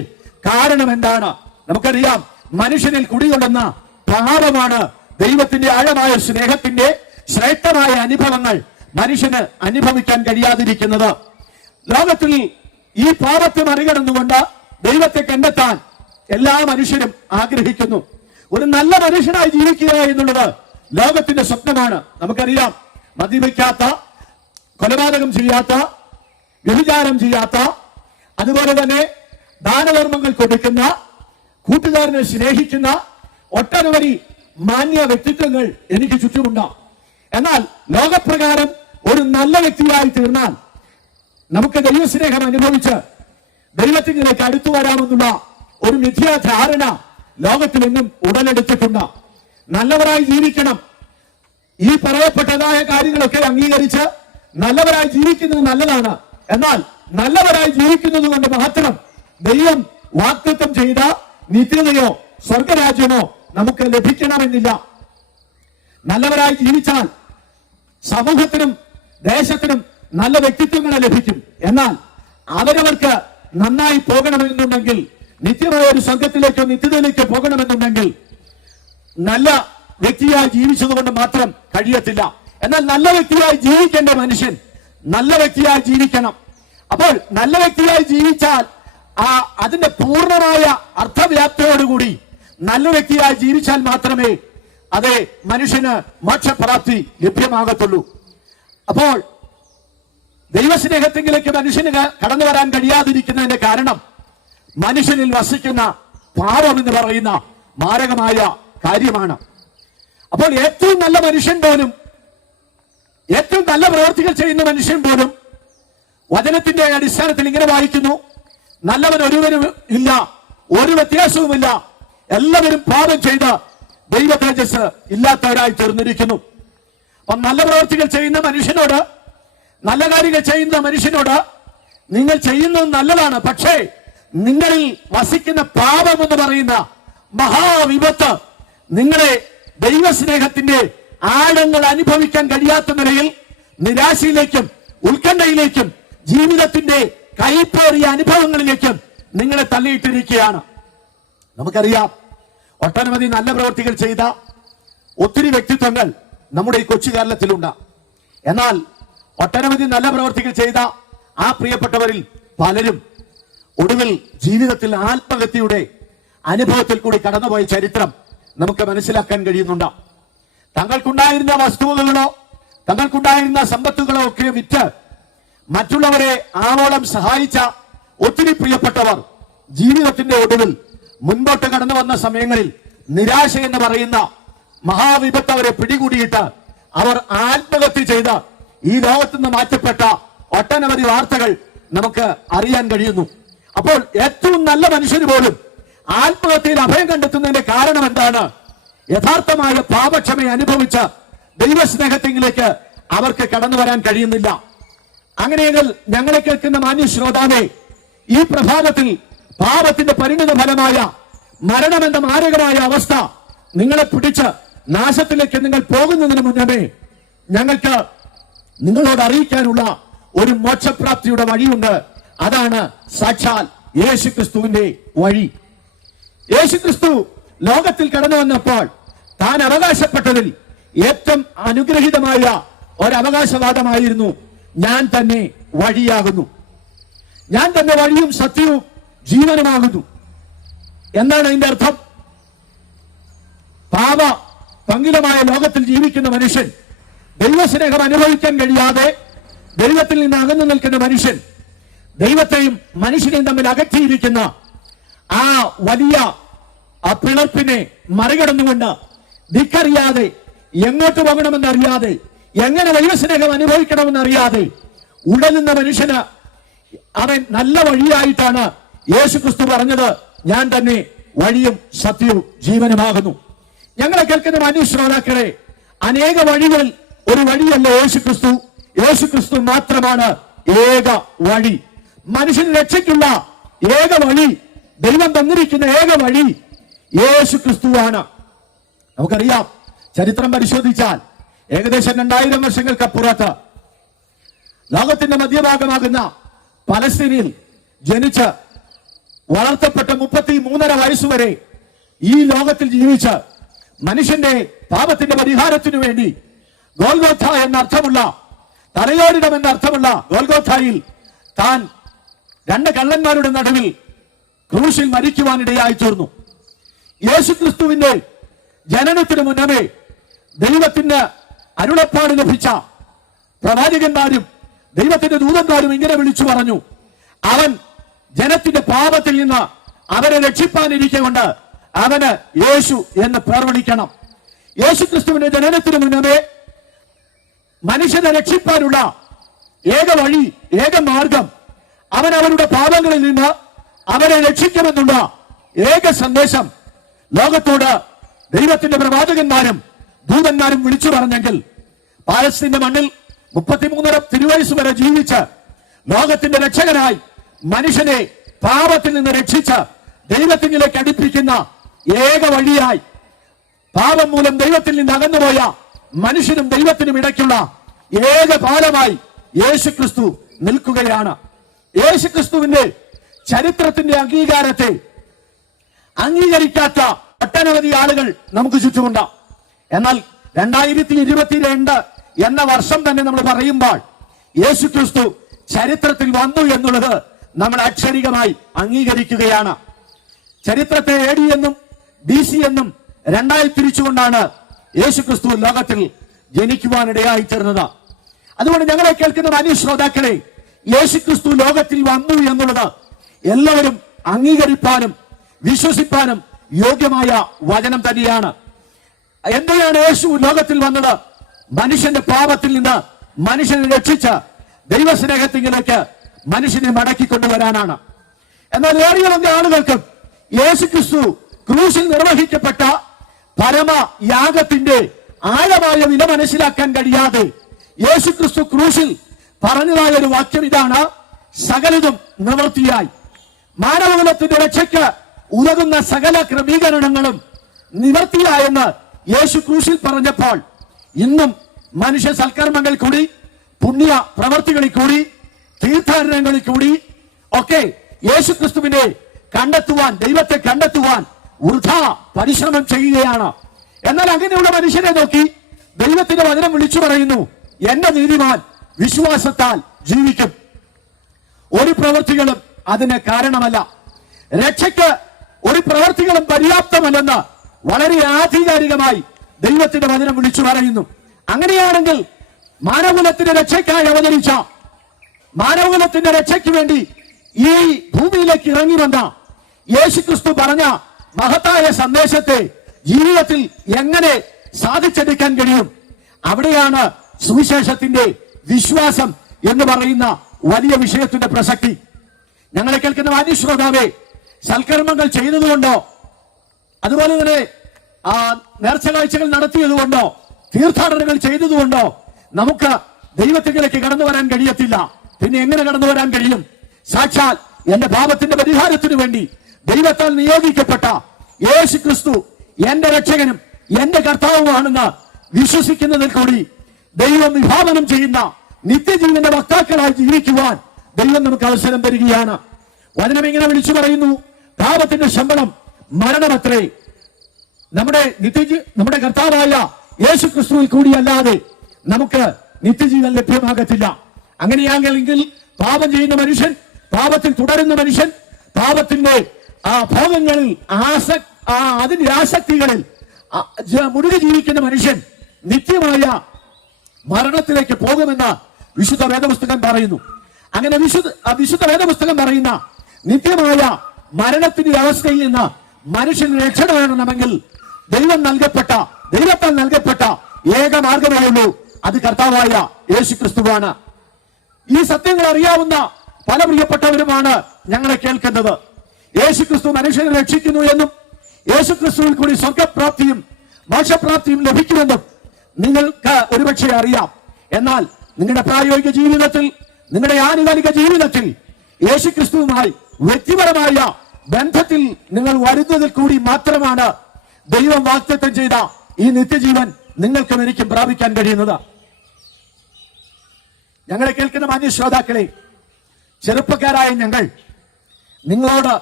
കാരണം എന്താണ്? നമുക്കറിയാം, മനുഷ്യനിൽ കുടികൊള്ളുന്ന പാപമാണ് ദൈവത്തിന്റെ ആഴമായ സ്നേഹത്തിന്റെ ശ്രേഷ്ഠമായ അനുഭവങ്ങൾ മനുഷ്യന് അനുഭവിക്കാൻ കഴിയാതിരിക്കുന്നത്. ലോകത്തിൽ ഈ പാപത്തെ മറികടന്നുകൊണ്ട് ദൈവത്തെ കണ്ടെത്താൻ എല്ലാ മനുഷ്യരും ആഗ്രഹിക്കുന്നു. ഒരു നല്ല മനുഷ്യനായി ജീവിക്കുക എന്നുള്ളത് ലോകത്തിന്റെ സ്വപ്നമാണ്. നമുക്കറിയാം, മദ്യപിക്കാത്ത, കൊലപാതകം ചെയ്യാത്ത, വ്യഭിചാരം ചെയ്യാത്ത, അതുപോലെ തന്നെ ദാനധർമ്മങ്ങൾ കൊടുക്കുന്ന, കൂട്ടുകാരനെ സ്നേഹിക്കുന്ന ഒട്ടനവധി മാന്യ വ്യക്തിത്വങ്ങൾ എനിക്ക് ചുറ്റുമുണ്ടാവും. എന്നാൽ ലോകപ്രകാരം ഒരു നല്ല വ്യക്തിയായി തീർന്നാൽ നമുക്ക് ദൈവസ്നേഹം അനുഭവിച്ച് ദൈവത്തിലേക്ക് അടുത്തു വരാമെന്നുള്ള ഒരു മിഥ്യാധാരണ ലോകത്തിൽ നിന്നും ഉടലെടുത്തിട്ടുണ്ട്. നല്ലവരായി ജീവിക്കണം, ഈ പറയപ്പെട്ടതായ കാര്യങ്ങളൊക്കെ അംഗീകരിച്ച് നല്ലവരായി ജീവിക്കുന്നത് നല്ലതാണ്. എന്നാൽ നല്ലവരായി ജീവിക്കുന്നത് കൊണ്ട് മാത്രം ദൈവം വാഗ്ദത്തം ചെയ്ത നിത്യതയോ സ്വർഗരാജ്യമോ നമുക്ക് ലഭിക്കണമെന്നില്ല. നല്ലവരായി ജീവിച്ചാൽ സമൂഹത്തിനും ദേശത്തിനും നല്ല വ്യക്തിത്വങ്ങളെ ലഭിക്കും. എന്നാൽ അവരവർക്ക് നന്നായി പോകണമെന്നുണ്ടെങ്കിൽ, നിത്യമായ ഒരു സ്വർഗത്തിലേക്കോ നിത്യതയിലേക്കോ പോകണമെന്നുണ്ടെങ്കിൽ നല്ല വ്യക്തിയായി ജീവിച്ചതുകൊണ്ട് മാത്രം കഴിയത്തില്ല. എന്നാൽ നല്ല വ്യക്തിയായി ജീവിക്കേണ്ട മനുഷ്യൻ നല്ല വ്യക്തിയായി ജീവിക്കണം. അപ്പോൾ നല്ല വ്യക്തിയായി ജീവിച്ചാൽ അതിന്റെ പൂർണ്ണമായ അർത്ഥവ്യാപ്തിയോടുകൂടി നല്ല വ്യക്തിയായി ജീവിച്ചാൽ മാത്രമേ അതെ മനുഷ്യന് മോക്ഷപ്രാപ്തി ലഭ്യമാകത്തുള്ളൂ. അപ്പോൾ ദൈവസ്നേഹത്തിലേക്ക് മനുഷ്യന് കടന്നു വരാൻ കഴിയാതിരിക്കുന്നതിന്റെ കാരണം മനുഷ്യനിൽ വസിക്കുന്ന പാപം എന്ന് പറയുന്ന മാരകമായ കാര്യമാണ്. അപ്പോൾ ഏറ്റവും നല്ല മനുഷ്യൻ പോലും, ഏറ്റവും നല്ല പ്രവൃത്തികൾ ചെയ്യുന്ന മനുഷ്യൻ പോലും വചനത്തിന്റെ അടിസ്ഥാനത്തിൽ ഇങ്ങനെ വായിക്കുന്നു: നല്ലവൻ ഒരുവനും ഇല്ല, ഒരു വ്യത്യാസവുമില്ല, എല്ലാവരും പാപം ചെയ്ത് ദൈവ തേജസ് ഇല്ലാത്തവരായി തീർന്നിരിക്കുന്നു. അപ്പം നല്ല പ്രവൃത്തികൾ ചെയ്യുന്ന മനുഷ്യനോട്, നല്ല കാര്യങ്ങൾ ചെയ്യുന്ന മനുഷ്യനോട്, നിങ്ങൾ ചെയ്യുന്നത് നല്ലതാണ്, പക്ഷേ നിങ്ങളിൽ വസിക്കുന്ന പാപം എന്ന് പറയുന്ന മഹാവിപത്ത് നിങ്ങളെ ദൈവസ്നേഹത്തിന്റെ ആഴങ്ങൾ അനുഭവിക്കാൻ കഴിയാത്ത നിലയിൽ നിരാശയിലേക്കും ഉത്കണ്ഠയിലേക്കും ജീവിതത്തിന്റെ കൈപ്പേറിയ അനുഭവങ്ങളിലേക്കും നിങ്ങളെ തള്ളിയിട്ടിരിക്കുകയാണ്. നമുക്കറിയാം, ഒട്ടനവധി നല്ല പ്രവൃത്തികൾ ചെയ്ത ഒത്തിരി വ്യക്തിത്വങ്ങൾ നമ്മുടെ ഈ കൊച്ചു കേരളത്തിലുണ്ട്. എന്നാൽ ഒട്ടനവധി നല്ല പ്രവൃത്തികൾ ചെയ്ത ആ പ്രിയപ്പെട്ടവരിൽ പലരും ഒടുവിൽ ജീവിതത്തിൽ ആത്മഹത്യയുടെ അനുഭവത്തിൽ കൂടി കടന്നുപോയ ചരിത്രം നമുക്ക് മനസ്സിലാക്കാൻ കഴിയുന്നുണ്ട്. തങ്ങൾക്കുണ്ടായിരുന്ന വസ്തുവകളോ തങ്ങൾക്കുണ്ടായിരുന്ന സമ്പത്തുകളോ ഒക്കെ വിറ്റ് മറ്റുള്ളവരെ ആവോളം സഹായിച്ച ഒത്തിരി പ്രിയപ്പെട്ടവർ ജീവിതത്തിന്റെ ഒടുവിൽ മുൻപോട്ട് കടന്നു വന്ന സമയങ്ങളിൽ നിരാശ എന്ന് പറയുന്ന മഹാവിപത്ത് അവരെ പിടികൂടിയിട്ട് അവർ ആത്മഹത്യ ചെയ്ത് ഈ ലോകത്തുനിന്ന് മാറ്റപ്പെട്ട ഒട്ടനവധി വാർത്തകൾ നമുക്ക് അറിയാൻ കഴിയുന്നു. അപ്പോൾ ഏറ്റവും നല്ല മനുഷ്യന് പോലും ആത്മഹത്യയിൽ അഭയം കണ്ടെത്തുന്നതിന്റെ കാരണം എന്താണ്? യഥാർത്ഥമായ പാപക്ഷമ അനുഭവിച്ച ദൈവസ്നേഹത്തിലേക്ക് അവർക്ക് കടന്നു വരാൻ കഴിയുന്നില്ല. അങ്ങനെയെങ്കിൽ ഞങ്ങളെ കേൾക്കുന്ന മാന്യ ശ്രോതാവേ, ഈ പ്രഭാതത്തിൽ പാപത്തിന്റെ പരിണിത ഫലമായ മരണമെന്ന മാരകമായ അവസ്ഥ നിങ്ങളെ പിടിച്ച് നാശത്തിലേക്ക് നിങ്ങൾ പോകുന്നതിന് മുന്നമേ ഞങ്ങൾക്ക് നിങ്ങളോട് അറിയിക്കാനുള്ള ഒരു മോക്ഷപ്രാപ്തിയുടെ വഴിയുണ്ട്. അതാണ് സാക്ഷാൽ യേശുക്രിസ്തുവിന്റെ വഴി. യേശുക്രിസ്തു ലോകത്തിൽ കടന്നു വന്നപ്പോൾ താൻ അവകാശപ്പെട്ടതിൽ ഏറ്റവും അനുഗ്രഹീതമായ ഒരവകാശവാദമായിരുന്നു, ഞാൻ തന്നെ വഴിയാകുന്നു, ഞാൻ തന്നെ വഴിയും സത്യവും ജീവനുമാകുന്നു. എന്താണ് അതിന്റെ അർത്ഥം? പാപ പങ്കിലമായ ലോകത്തിൽ ജീവിക്കുന്ന മനുഷ്യൻ, ദൈവസ്നേഹം അനുഭവിക്കാൻ കഴിയാതെ ദൈവത്തിൽ നിന്ന് അകന്നു നിൽക്കുന്ന മനുഷ്യൻ, ദൈവത്തെയും മനുഷ്യനെയും തമ്മിൽ അകറ്റിയിരിക്കുന്ന ആ വലിയ ആ പിളർപ്പിനെ മറികടന്നുകൊണ്ട് ദിക്കറിയാതെ, എങ്ങോട്ട് പോകണമെന്നറിയാതെ, എങ്ങനെ ദൈവസ്നേഹം അനുഭവിക്കണമെന്നറിയാതെ ഉടലുന്ന മനുഷ്യന് അവൻ നല്ല വഴിയായിട്ടാണ് യേശുക്രിസ്തു പറഞ്ഞത്, ഞാൻ തന്നെ വഴിയും സത്യവും ജീവനുമാകുന്നു. ഞങ്ങളെ കേൾക്കുന്ന മാന്യ ശ്രോതാക്കളെ, അനേക വഴികളിൽ ഒരു വഴിയല്ല യേശുക്രിസ്തു. യേശുക്രിസ്തു മാത്രമാണ് ഏക വഴി. മനുഷ്യന് രക്ഷയ്ക്കുള്ള ഏക വഴി, ദൈവം തന്നിരിക്കുന്ന ഏക വഴി യേശുക്രിസ്തുവാണ്. നമുക്കറിയാം, ചരിത്രം പരിശോധിച്ചാൽ ഏകദേശം 2000 വർഷങ്ങൾക്കപ്പുറത്ത് ലോകത്തിന്റെ മധ്യഭാഗമാകുന്ന പലസ്തീനിൽ ജനിച്ച് വളർത്തപ്പെട്ട 33.5 വയസ്സുവരെ ഈ ലോകത്തിൽ ജീവിച്ച് മനുഷ്യന്റെ പാപത്തിന്റെ പരിഹാരത്തിനു വേണ്ടി ഗോൽഗോഥ എന്നർത്ഥമുള്ള, തലയോരിടം എന്നർത്ഥമുള്ള ഗോൽഗോഥയിൽ താൻ 2 കള്ളന്മാരുടെ നടുവിൽ ക്രൂശിൽ മരിക്കുവാനിടയായി തീർന്നു. യേശുക്രിസ്തുവിന്റെ ജനനത്തിന് മുന്നമേ ദൈവത്തിന് അരുളപ്പാട് ലഭിച്ച പ്രവാചകന്മാരും ദൈവത്തിന്റെ ദൂതന്മാരും ഇങ്ങനെ വിളിച്ചു പറഞ്ഞു, അവൻ ജനത്തിന്റെ പാപത്തിൽ നിന്ന് അവരെ രക്ഷിപ്പാനിരിക്കൊണ്ട് അവന് യേശു എന്ന് പേർ വിളിക്കണം. യേശുക്രിസ്തുവിന്റെ ജനനത്തിന് മുന്നമേ മനുഷ്യനെ രക്ഷിപ്പാനുള്ള ഏക വഴി, ഏക മാർഗം, അവൻ അവരുടെ പാപങ്ങളിൽ നിന്ന് അവരെ രക്ഷിക്കുമെന്നുള്ള ഏക സന്ദേശം ലോകത്തോട് ദൈവത്തിന്റെ പ്രവാചകന്മാരും ദൂതന്മാരും വിളിച്ചു പറഞ്ഞെങ്കിൽ, പാലസ്തീന്റെ മണ്ണിൽ 33 തിരുവയസ്സ് വരെ ജീവിച്ച് ലോകത്തിന്റെ രക്ഷകനായി മനുഷ്യനെ പാപത്തിൽ നിന്ന് രക്ഷിച്ച് ദൈവത്തിലേക്ക് അടുപ്പിക്കുന്ന ഏക വഴിയായി, പാപം മൂലം ദൈവത്തിൽ നിന്ന് അകന്നുപോയ മനുഷ്യനും ദൈവത്തിനും ഇടയ്ക്കുള്ള ഏക പാലമായി യേശുക്രിസ്തു നിൽക്കുകയാണ്. യേശുക്രിസ്തുവിന്റെ ചരിത്രത്തിന്റെ അംഗീകാരത്തെ അംഗീകരിക്കാത്ത ഒട്ടനവധി ആളുകൾ നമുക്ക് ചുറ്റുമുണ്ട്. എന്നാൽ 2022 എന്ന വർഷം തന്നെ നമ്മൾ പറയുമ്പോൾ യേശുക്രിസ്തു ചരിത്രത്തിൽ വന്നു എന്നുള്ളത് നമ്മൾ അക്ഷരികമായി അംഗീകരിക്കുകയാണ്. ചരിത്രത്തെ AD എന്നും BC എന്നും 2 തിരിച്ചുകൊണ്ടാണ് യേശുക്രിസ്തു ലോകത്തിൽ ജനിക്കുവാനിടയായി തീർന്നത്. അതുകൊണ്ട് ഞങ്ങളെ കേൾക്കുന്ന മാന്യ ശ്രോതാക്കളെ, യേശുക്രിസ്തു ലോകത്തിൽ വന്നു എന്നുള്ളത് എല്ലാവരും അംഗീകരിപ്പാനും വിശ്വസിപ്പാനും യോഗ്യമായ വചനം തന്നെയാണ്. എന്തിനാണ് യേശു ലോകത്തിൽ വന്നത്? മനുഷ്യന്റെ പാപത്തിൽ നിന്ന് മനുഷ്യനെ രക്ഷിച്ച് ദൈവസ്നേഹത്തിലേക്ക് മനുഷ്യനെ മടക്കിക്കൊണ്ടുവരാനാണ്. എന്നാൽ ഏറിയ ആളുകൾക്കും യേശുക്രിസ്തു ക്രൂശിൽ നിർവഹിക്കപ്പെട്ട പരമയാഗത്തിന്റെ ആഴമായ വില മനസ്സിലാക്കാൻ കഴിയാതെ യേശുക്രിസ്തു ക്രൂശിൽ പറഞ്ഞതായ ഒരു വാക്യം ഇതാണ്, സകലതും നിവൃത്തിയായി. മാനവകുലത്തിന്റെ രക്ഷയ്ക്ക് ഉതകുന്ന സകല ക്രമീകരണങ്ങളും നിവൃത്തിയായെന്ന് യേശു ക്രൂശിൽ പറഞ്ഞപ്പോൾ ഇന്നും മനുഷ്യ സൽക്കർമ്മങ്ങൾ കൂടി, പുണ്യ പ്രവർത്തികളിൽ കൂടി, തീർത്ഥാടനങ്ങളിൽ കൂടി ഒക്കെ യേശുക്രിസ്തുവിനെ കണ്ടെത്തുവാൻ, ദൈവത്തെ കണ്ടെത്തുവാൻ വൃഥാ പരിശ്രമം ചെയ്യുകയാണ്. എന്നാൽ അങ്ങനെയുള്ള മനുഷ്യനെ നോക്കി ദൈവത്തിന്റെ വചനം വിളിച്ചു പറയുന്നു, എന്റെ നീതിമാൻ വിശ്വാസത്താൽ ജീവിക്കും. ഒരു പ്രവൃത്തികളും അതിന് കാരണമല്ല. രക്ഷയ്ക്ക് ഒരു പ്രവൃത്തികളും പര്യാപ്തമല്ലെന്ന് വളരെ ആധികാരികമായി ദൈവത്തിന്റെ വചനം വിളിച്ചു പറയുന്നു. അങ്ങനെയാണെങ്കിൽ മാനവകുലത്തിന്റെ രക്ഷയ്ക്കായി അവതരിച്ച, മാനവകുലത്തിന്റെ രക്ഷയ്ക്ക് വേണ്ടി ഈ ഭൂമിയിലേക്ക് ഇറങ്ങി വന്ന യേശുക്രിസ്തു പറഞ്ഞ മഹത്തായ സന്ദേശത്തെ ജീവിതത്തിൽ എങ്ങനെ സാധിച്ചെടുക്കാൻ കഴിയും? അവിടെയാണ് സുവിശേഷത്തിന്റെ വിശ്വാസം എന്ന് പറയുന്ന വലിയ വിഷയത്തിന്റെ പ്രസക്തി. ഞങ്ങളെ കേൾക്കുന്ന മാന്യശ്രോതാവേ, സൽക്കർമ്മങ്ങൾ ചെയ്തതുകൊണ്ടോ അതുപോലെ തന്നെ നേർച്ച കാഴ്ചകൾ നടത്തിയതുകൊണ്ടോ തീർത്ഥാടനങ്ങൾ ചെയ്തതുകൊണ്ടോ നമുക്ക് ദൈവത്തിലേക്ക് കടന്നു വരാൻ കഴിയത്തില്ല. പിന്നെ എങ്ങനെ കടന്നു വരാൻ കഴിയും? സാക്ഷാൽ എന്റെ പാപത്തിന്റെ പരിഹാരത്തിനു വേണ്ടി ദൈവത്താൽ നിയോഗിക്കപ്പെട്ട യേശു ക്രിസ്തു എന്റെ രക്ഷകനും എന്റെ കർത്താവുമാണെന്ന് വിശ്വസിക്കുന്നതിൽ കൂടി ദൈവം വിഭാവനം ചെയ്യുന്ന നിത്യജീവന്റെ വക്താക്കളായി ജീവിക്കുവാൻ ദൈവം നമുക്ക് അവസരം തരികയാണ്. വചനം ഇങ്ങനെ വിളിച്ചു പറയുന്നു, പാപത്തിന്റെ ശമ്പളം മരണമത്രേ. നമ്മുടെ കർത്താവായ യേശു ക്രിസ്തുവിൽ കൂടിയല്ലാതെ നമുക്ക് നിത്യജീവൻ ലഭ്യമാകത്തില്ല. അങ്ങനെയാണെങ്കിൽ പാപം ചെയ്യുന്ന മനുഷ്യൻ, പാപത്തിൽ തുടരുന്ന മനുഷ്യൻ, പാപത്തിന്റെ ഭോഗങ്ങളിൽ അതിന്റെ ആസക്തികളിൽ മുഴുകി ജീവിക്കുന്ന മനുഷ്യൻ നിത്യമായ മരണത്തിലേക്ക് പോകുമെന്ന് വിശുദ്ധ വേദപുസ്തകം പറയുന്നു. അങ്ങനെ വിശുദ്ധ വേദപുസ്തകം പറയുന്ന നിത്യമായ മരണത്തിന്റെ അവസ്ഥയിൽ നിന്ന് മനുഷ്യന് രക്ഷ നേടണമെങ്കിൽ ദൈവത്താൽ നൽകപ്പെട്ട ഏക മാർഗമേ ഉള്ളൂ. അത് കർത്താവായ യേശു ക്രിസ്തുവാണ്. ഈ സത്യങ്ങൾ അറിയാവുന്ന പല പ്രിയപ്പെട്ടവരുമാണ് ഞങ്ങളെ കേൾക്കുന്നത്. യേശു ക്രിസ്തു മനുഷ്യനെ രക്ഷിക്കുന്നു എന്നും യേശു ക്രിസ്തുവിൽ കൂടി സ്വർഗപ്രാപ്തിയും മോക്ഷപ്രാപ്തിയും ലഭിക്കുമെന്നും നിങ്ങൾക്ക് ഒരുപക്ഷെ അറിയാം. എന്നാൽ നിങ്ങളുടെ പ്രായോഗിക ജീവിതത്തിൽ, നിങ്ങളുടെ ആനുകാലിക ജീവിതത്തിൽ യേശു ക്രിസ്തുവുമായി വ്യക്തിപരമായ ബന്ധത്തിൽ നിങ്ങൾ വരുന്നതിൽ കൂടി മാത്രമാണ് ദൈവം വാഗ്ദത്തം ചെയ്ത ഈ നിത്യജീവൻ നിങ്ങൾക്കും എനിക്കും പ്രാപിക്കാൻ കഴിയുന്നത്. ഞങ്ങളെ കേൾക്കുന്ന മാന്യ ശ്രോതാക്കളെ, ചെറുപ്പക്കാരായ ഞങ്ങൾ നിങ്ങളോട്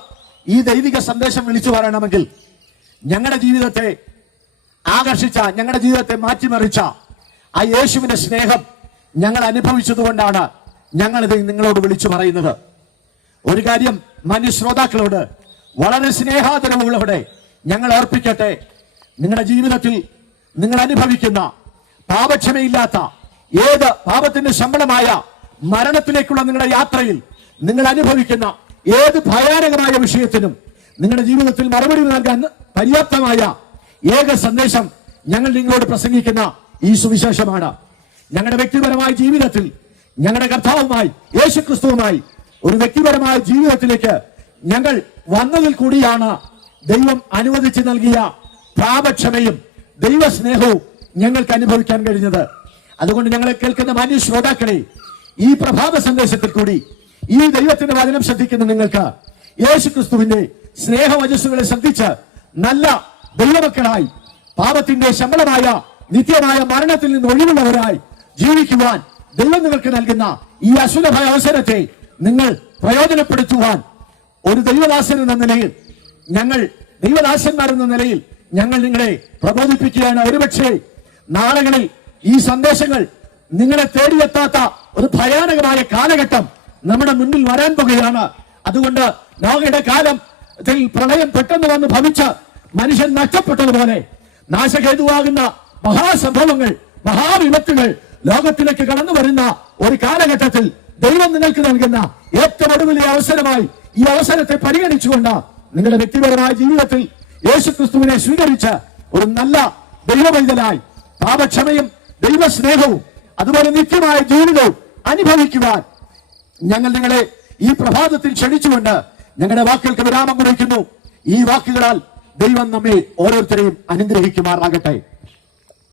ഈ ദൈവിക സന്ദേശം വിളിച്ചു പറയണമെങ്കിൽ ഞങ്ങളുടെ ജീവിതത്തെ ആകർഷിച്ച, ഞങ്ങളുടെ ജീവിതത്തെ മാറ്റിമറിച്ച ആ യേശുവിന്റെ സ്നേഹം ഞങ്ങൾ അനുഭവിച്ചതുകൊണ്ടാണ് ഞങ്ങളിത് നിങ്ങളോട് വിളിച്ചു പറയുന്നത്. ഒരു കാര്യം മാന്യ ശ്രോതാക്കളോട് വളരെ സ്നേഹാദരവുകളോടെ ഞങ്ങൾ ഓർപ്പിക്കട്ടെ. നിങ്ങളുടെ ജീവിതത്തിൽ നിങ്ങൾ അനുഭവിക്കുന്ന പാപക്ഷമയില്ലാത്ത ഏത് പാപത്തിന്റെ ശമ്പളമായ മരണത്തിലേക്കുള്ള നിങ്ങളുടെ യാത്രയിൽ നിങ്ങൾ അനുഭവിക്കുന്ന ഏത് ഭയാനകമായ വിഷയത്തിനും നിങ്ങളുടെ ജീവിതത്തിൽ മറുപടി നൽകാൻ പര്യാപ്തമായ ഏക സന്ദേശം ഞങ്ങൾ നിങ്ങളോട് പ്രസംഗിക്കുന്ന ഈ സുവിശേഷമാണ്. ഞങ്ങളുടെ വ്യക്തിപരമായ ജീവിതത്തിൽ ഞങ്ങളുടെ കർത്താവുമായി യേശു ക്രിസ്തുവുമായി ഒരു വ്യക്തിപരമായ ജീവിതത്തിലേക്ക് ഞങ്ങൾ വന്നതിൽ കൂടിയാണ് ദൈവം അനുവദിച്ച് നൽകിയ പാപക്ഷമയും ദൈവസ്നേഹവും ഞങ്ങൾക്ക് അനുഭവിക്കാൻ കഴിഞ്ഞത്. അതുകൊണ്ട് ഞങ്ങളെ കേൾക്കുന്ന മാന്യ ശ്രോതാക്കളെ, ഈ പ്രഭാത സന്ദേശത്തിൽ കൂടി ഈ ദൈവത്തിന്റെ വചനം ശ്രദ്ധിക്കുന്ന നിങ്ങൾക്ക് യേശു ക്രിസ്തുവിന്റെ സ്നേഹവചസ്സുകളെ ശ്രദ്ധിച്ച് നല്ല ദൈവമക്കളായി പാപത്തിന്റെ ശമ്പളമായ നിത്യമായ മരണത്തിൽ നിന്ന് ഒഴിവുള്ളവരായി ജീവിക്കുവാൻ ദൈവം നിങ്ങൾക്ക് നൽകുന്ന ഈ അസുലഭമായ അവസരത്തെ നിങ്ങൾ പ്രയോജനപ്പെടുത്തുവാൻ ഒരു ദൈവദാസൻ എന്ന നിലയിൽ, ദൈവദാസന്മാരെന്ന നിലയിൽ ഞങ്ങൾ നിങ്ങളെ പ്രബോധിപ്പിക്കുകയാണ്. ഒരുപക്ഷെ നാളുകളിൽ ഈ സന്ദേശങ്ങൾ നിങ്ങളെ തേടിയെത്താത്ത ഒരു ഭയാനകമായ കാലഘട്ടം നമ്മുടെ മുന്നിൽ വരാൻ പോകുകയാണ്. അതുകൊണ്ട് നോഹയുടെ കാലത്തിൽ പ്രളയം പെട്ടെന്ന് വന്ന് ഭവിച്ച് മനുഷ്യൻ നഷ്ടപ്പെട്ടതുപോലെ നാശഹേതുവാകുന്ന മഹാസംഭവങ്ങൾ, മഹാവിപത്തുകൾ ലോകത്തിലേക്ക് കടന്നു വരുന്ന ഒരു കാലഘട്ടത്തിൽ ദൈവം നിങ്ങൾക്ക് നൽകുന്ന ഏറ്റവും ഒടുവിലെ അവസരമായി ഈ അവസരത്തെ പരിഗണിച്ചുകൊണ്ട് നിങ്ങളുടെ വ്യക്തിപരമായ ജീവിതത്തിൽ യേശു ക്രിസ്തുവിനെ സ്വീകരിച്ച് ഒരു നല്ല ദൈവവൈതലായി പാപക്ഷമയും ദൈവസ്നേഹവും അതുപോലെ നിത്യമായ ജീവിതവും അനുഭവിക്കുവാൻ ഞങ്ങൾ നിങ്ങളെ ഈ പ്രഭാതത്തിൽ ക്ഷണിച്ചുകൊണ്ട് ഞങ്ങളുടെ വാക്കുകൾക്ക് വിരാമം കുറിക്കുന്നു. ഈ വാക്കുകളാൽ ദൈവം നമ്മെ ഓരോരുത്തരെയും അനുഗ്രഹിക്കുമാറാകട്ടെ.